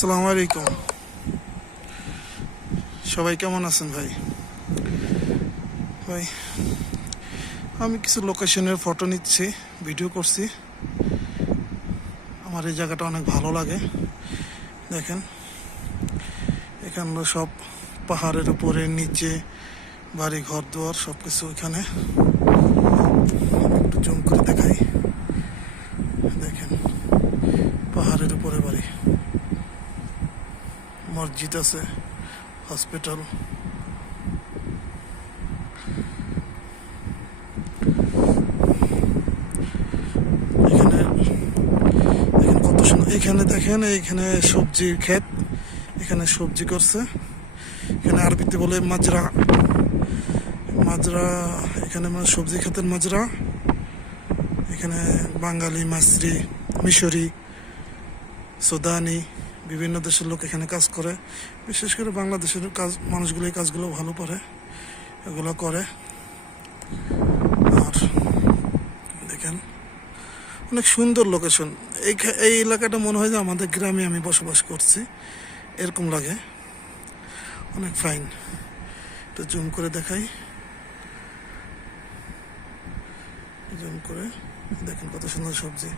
আসসালামু আলাইকুম। সবাই কেমন আছেন ভাই? ভাই, আমি কিছু লোকেশনের ফটো নিচ্ছি ভিডিও করছি। আমার এই জায়গাটা অনেক ভালো লাগে। দেখেন, এখানে সব পাহাড়ের উপরে, নিচে বাড়ি ঘর দুয়ার সব কিছু এখানে। একটু জুম করে দেখাই দেখেন পাহাড়ের উপরে বাড়ি মসজিদ আছে হসপিটাল এখানে দেখেন, এখানে সবজির ক্ষেত, এখানে সবজি করছে। এখানে আরবিতে বলে মাজরা। মাজরা, এখানে মানে সবজি ক্ষেতের মাজরা। এখানে বাঙালি মাসরি মিশরি, সুদানি। বিভিন্ন দেশের লোক এখানে কাজ করে। বিশেষ করে বাংলাদেশের কাজ, মানুষগুলো এই কাজগুলো ভালো পারে, এগুলো করে। আর দেখেন, অনেক সুন্দর লোকেশন এই এই এলাকাটা মনে হয় যে আমাদের গ্রামে আমি বসবাস করছি। এরকম লাগে। অনেক ফাইন একটু জুম করে দেখাই। জুম করে দেখেন কত সুন্দর সবজি।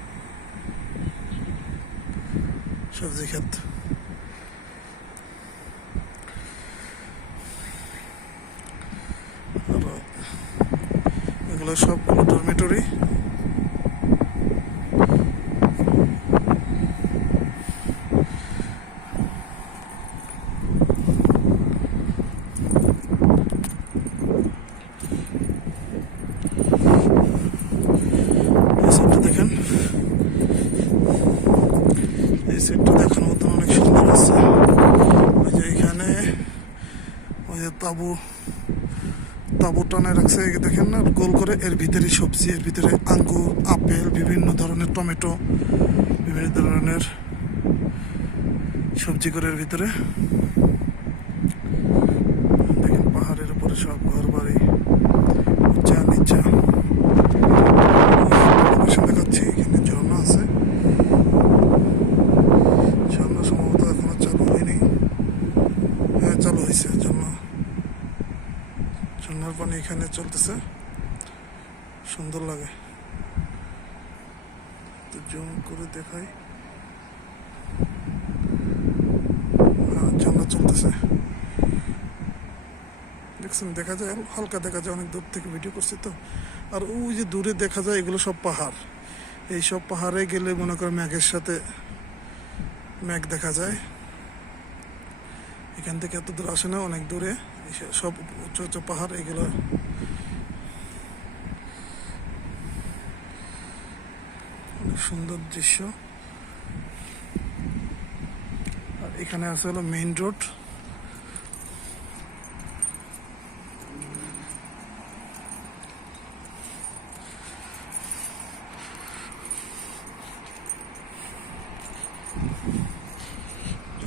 সবজি ক্ষেত এগুলো সবগুলো ডরমেটরি এই সাইডটা দেখেন এই সেটটা দেখার মতন অনেক সুন্দর আছে। ওই যে এখানে, ওই যে তাবু তাবু টানে রাখছে। দেখেন না, গোল করে এর ভিতরে সবজি, এর ভিতরে আঙ্গুর, আপেল, বিভিন্ন ধরনের টমেটো, বিভিন্ন ধরনের সবজি করে এর ভিতরে দেখেন পাহাড়ের উপরে সব ঘর বাড়ি উঁচা নিচা লোকেশন দেখাচ্ছি এখানে ঝর্ণা আছে ঝর্ণা সম্ভবত এখনও চালু হয়নি হ্যাঁ চালু হয়েছে ঝর্ণা ঝর্ণার পানি এখানে চলতেছে। সুন্দর লাগে। তো জুম করে দেখাই। হ্যাঁ, ঝর্ণা চলতেছে। দেখছেন দেখা যায় হালকা দেখা যায় অনেক দূর থেকে ভিডিও করছি তো। আর ওই যে দূরে দেখা যায় এগুলো সব পাহাড়। এই সব পাহাড়ে গেলে মনে করেন মেঘের সাথে মেঘ দেখা যায়। এখান থেকে এত দূর আসে না অনেক দূরে। সব- উচ্চ উচ্চ পাহাড়, এগুলো। সুন্দর দৃশ্য। আর এখানে আছে হলো মেইন রোড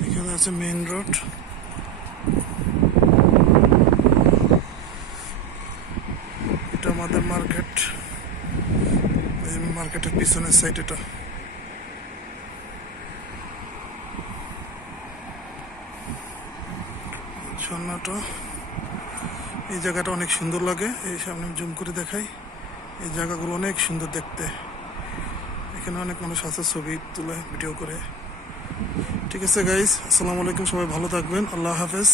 এখানে আছে মেইন রোড এটা আমাদের মার্কেট এই মার্কেটের পিছনের সাইড এটা। এই জায়গাটা অনেক সুন্দর লাগে। এই সামনে জুম করে দেখাই। এই জায়গাগুলো অনেক সুন্দর দেখতে। এখানে অনেক মানুষ আছে ছবি তুলে ভিডিও করে। ঠিক আছে গাইস আসসালামু আলাইকুম, সবাই ভালো থাকবেন। আল্লাহ হাফেজ।